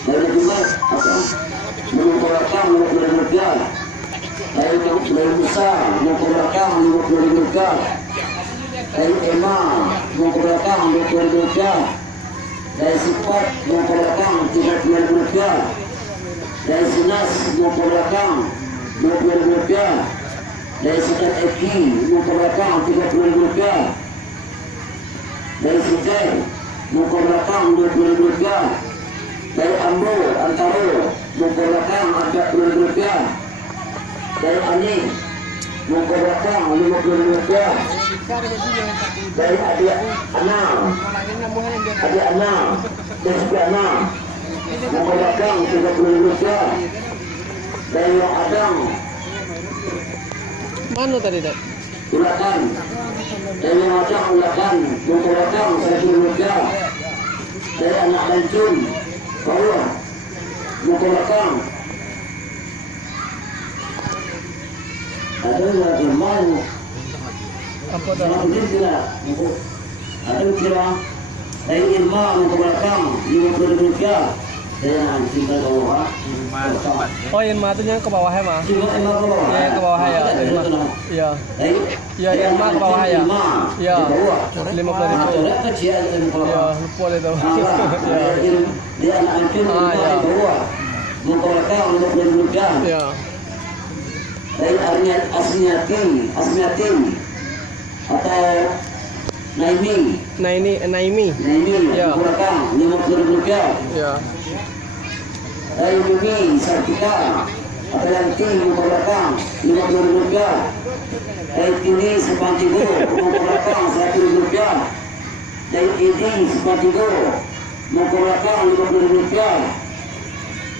Dari jumlah apa? Mengumpulkan 50.000 rupiah. Dari besar mengumpulkan 50.000 rupiah. Dari emak mengumpulkan 20.000 rupiah. Dari sifat mengumpulkan 30.000 rupiah. Dari sinas mengumpulkan 20.000 rupiah. Dari sikat eki mengumpulkan 30.000 rupiah. Dari sikat mengumpulkan 20.000 rupiah. Dari ambo antara mengumpulkan 40.000 rupiah. Dari ani mengumpulkan 50.000 rupiah. Dari adik enam dan juga enam mengumpulkan 30.000 rupiah. Dari yang adang mana tadi dak? ulakan. Dari yang adang ulakan mengumpulkan 1.000 rupiah. Dari anak lancun bawah mengumpulkan ada yang mau Apa dah? dalam diri tidak ada kira dari ilmu mengumpulkan 50.000 rupiah. Dari anak cinta bawah Oh, yang matunya ke bawahnya mah. cinta ilmu bawah Iya, ke bawah ya. Iya. Iya, yang mah ke bawah ya. Iya. 50.000. kecil Iya, lupa itu. Iya. dia anak lancun bawah mengumpulkan 50.000 rupiah. Iya. Dari Asmiati atau Naimi Naimi. Ya. mengumpulkan 50.000 rupiah. Iya. Dari Mimi Sartika atau Yanti mengumpulkan 50.000 rupiah. Dari Tini Sepantigo mengumpulkan 100.000 rupiah. Dari Edi Sepantigo mengumpulkan 50.000 rupiah.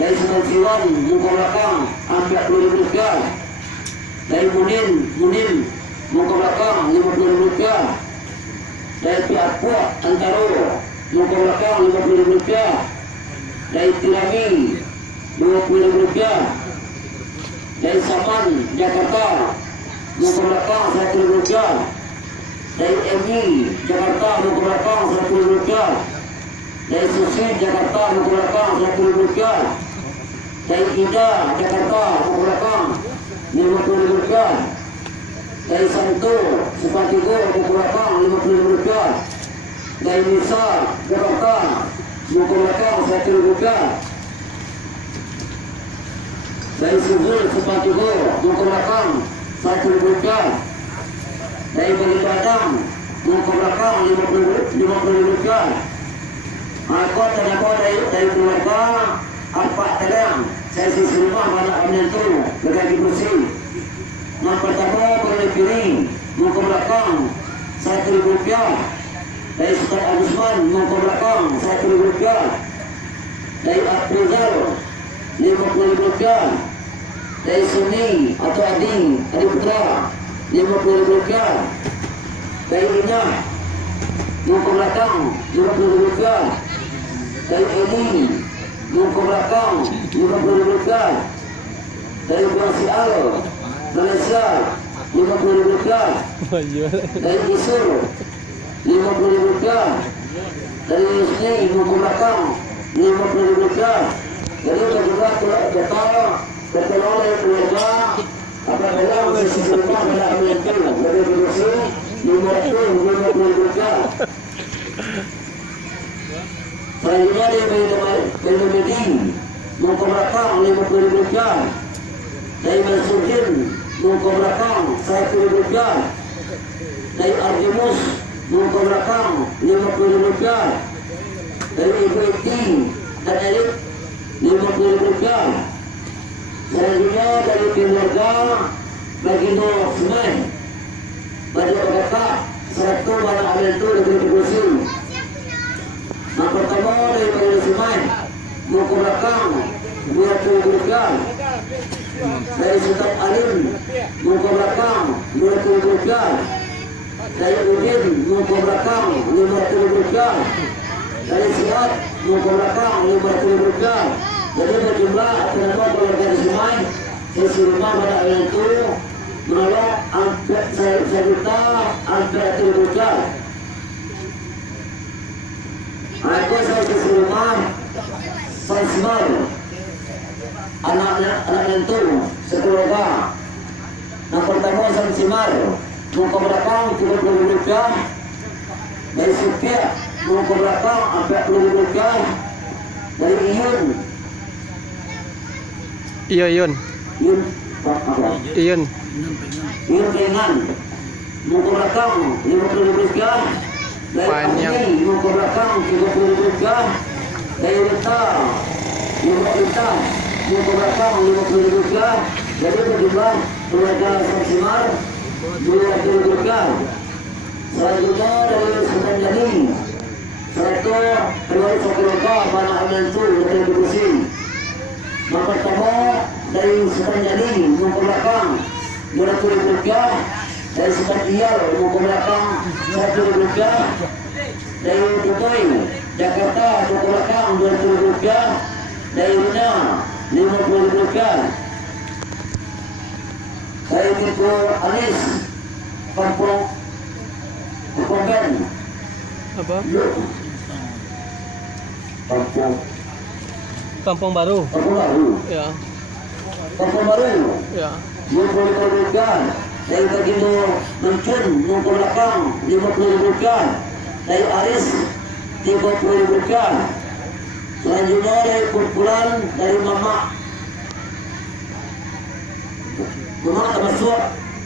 Dari Sepantiwan mengumpulkan 40.000 rupiah. Dari Munin mengumpulkan 50.000 rupiah. Dari pihak Puak Antaro mengumpulkan 50.000 rupiah. Dari Tirami 20.000 rupiah. Dari Saman Jakarta mengumpulkan 100.000 rupiah. Dari MI Jakarta mengumpulkan 100.000 rupiah. Dari Susi Jakarta mengumpulkan 100.000 rupiah. Dari Ida Jakarta mengumpulkan 50.000 rupiah. Dari Santo Supatigo mengumpulkan 50.000 rupiah. Dari Nisa Jakarta mengumpulkan 100.000 rupiah. Dari Subul Supatigo mengumpulkan 100.000 rupiah. Dari Bali Padang mengumpulkan 50.000 rupiah. Aku dari keluarga Arpak Telang. Saya sisi rumah banyak menyentuh bergaji bersih. Yang pertama boleh piring mengumpulkan 1.000 rupiah. Dari Ustaz Agusman mengumpulkan 1.000 rupiah. Dari Abrizal 50.000 rupiah. Dari Suni atau Adi Putra 50.000 rupiah. Dari Inah mengumpulkan 50.000 rupiah. Dari Edi mengumpulkan 50.000 rupiah. Dari Brasial Malaysia 50.000 rupiah. Dari Isur 50.000 rupiah. Dari Yusni mengumpulkan 50.000 rupiah. Jadi juga bertolong oleh keluarga apabila sisi rumah tidak menyentuh lebih bersih 50.000 rupiah. Selanjutnya dari Medin mengumpulkan 50.000 rupiah. Dari Mansurin mengumpulkan 100.000 rupiah. Dari Arjumus mengumpulkan 50.000 rupiah. Dari Ibu Iti dan Elit 50.000 rupiah. Selanjutnya dari keluarga Bagindo Semen baju kakak 100 barang amil itu lebih bersih. Yang pertama dari Bagindo Semen mengumpulkan 20.000 rupiah. Dari Sultan Alim mengumpulkan 20.000 rupiah. Dari Udin mengumpulkan 50.000 rupiah. Dari Sihat mengumpulkan 50.000 rupiah. Jadi berjumlah kenapa keluarga di Sungai sisi rumah pada ayat itu menolong angkat 1.000.000 angkat 1.000 rupiah. Aku saya sisi pertama Sansimar, anak itu sekeluarga. Yang pertama Sansimar, muka belakang 30.000 rupiah. Dari Sukia, muka belakang 40.000 rupiah. Dari Iyun, Iyun Keringan, muka belakang 50.000 rupiah. Dari Panjang. Akni, muka belakang 30.000 rupiah. Dari Rita, muka belakang 50.000 rupiah. Jadi berjumlah keluarga Sansimar 200.000 rupiah. Selanjutnya dari Sultan Jadi, satu keluarga keluarga Banak Mentu dari Berusi. Yang pertama dari Sultan Jadi, muka belakang 200.000 rupiah. Dari Sultan Iyal, muka belakang 100.000 rupiah. Dari Tutoi, Jakarta, muka belakang 200.000 rupiah. Dari Rina, 50.000 rupiah. Dari Tipu Anis, Kampung Ben, apa? Kampung Baru Baru, ya Kampung Baru. ya 50.000 rupiah. Dari Bagindo Mencun, muka belakang 50.000 rupiah. Dari Aris 30.000 rupiah. Selanjutnya dari kumpulan dari Mama termasuk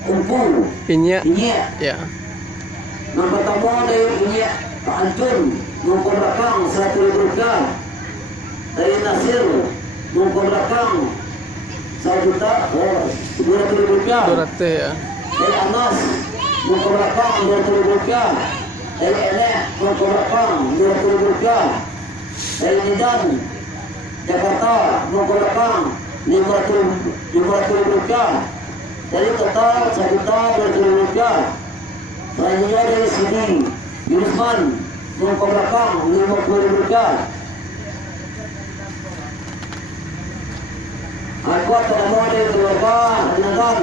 Umpu Inya Inyek. ya Yang pertama dari Inyek Pak Antun, muka belakang 100.000 rupiah. Dari Nasir, muka belakang 1.200.000 rupiah. 200 ya Dari Anas, muka belakang 200.000 rupiah. Dari Enek, muka belakang 200.000 rupiah. Dari Nidan, Jakarta, muka belakang 500.000 rupiah. Dari total 1.200.000 rupiah. Selanjutnya dari sini Yusman, muka belakang 50.000 rupiah. Aku terima dari keluarga Adinadan,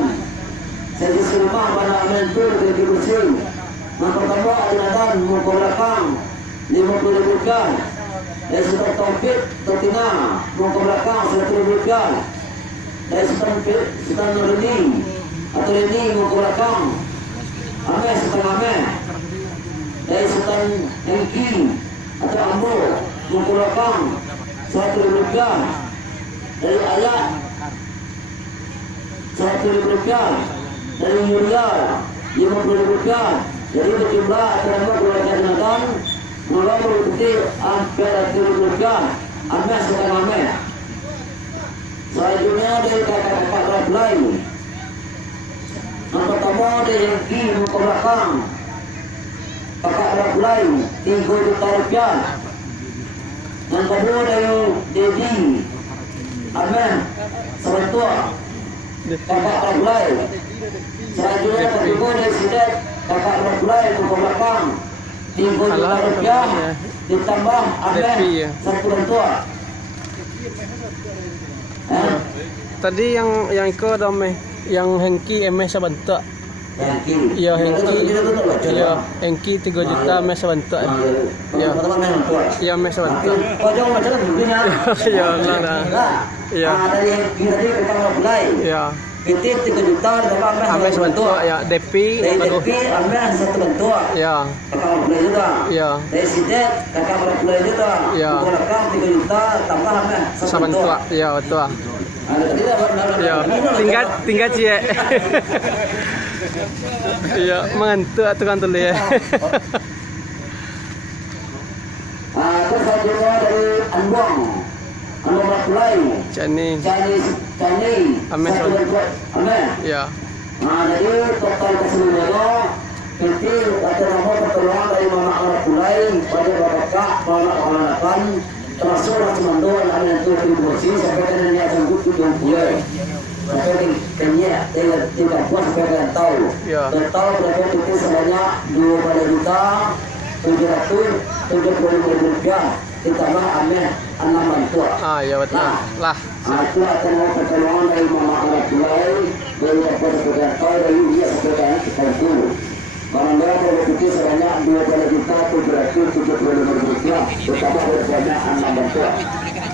servis rumah Banak Mentu dari Berusi. Yang pertama Adinadan, muka belakang 50.000 rupiah. Dari Sultan Taufik Totina, muka belakang 100.000 rupiah. Dari Sultan Nurudi atau ini muka belakang Ame setengah Ame. Dari Sultan Engki atau Ambo, muka belakang 100.000 rupiah. Dari Ayat 100.000 rupiah. Dari Yuria 50.000 rupiah. Jadi berjumlah atas keluarga Adinadan mulai mengikuti hampir 100.000 rupiah. Ame setengah Ame. Selanjutnya dari kakak-kakak Rablai. Yang pertama dari Engki, muka belakang kakak Rablai 3 juta rupiah. Yang kedua dari Dedi Amen Sebentua kakak Rablai. Selanjutnya kedua dari Sidet kakak Rablai, muka belakang 3 juta rupiah. Ditambah Amen satu Bentua. tadi yang itu dome yang Hengki MS sebentar iya Hengki iya Hengki 3 juta MS sebentar iya iya MS sebentar iya iya dari tadi kita mulai iya itu 3 juta MS sebentar ya Depi baru ambil 1 bentua iya kakak mulai juga iya dari Sidet kakak mulai juga Iya. belakang 3 juta tambah ambil 1 bentua. sebentar iya betul Ada iya tinggal cie iya mengantuk atuh kan dulu ya terus selanjutnya dari Anbong mulai Cani Cani Amen. Amen. iya Nah, jadi total keseluruhannya itu ada nama pertolongan dari Mama Arab Kulai pada Bapak Bapak termasuk Rasmando yang ada yang turun kursi sampai ke dunia sanggup yang Kulai sampai kenyek tidak puas sampai kalian tahu Ya. total berapa itu sebanyak 2.770.000 rupiah ditambah Amin 6 bantuan. iya betul lah Itu akan pertolongan dari Mama Arab Kulai dari kepada tahu dari dia sebagai kita itu. Pengendara berbukti sebanyak 2 juta 775 rupiah, bertambah berbanyak 6 bantuan.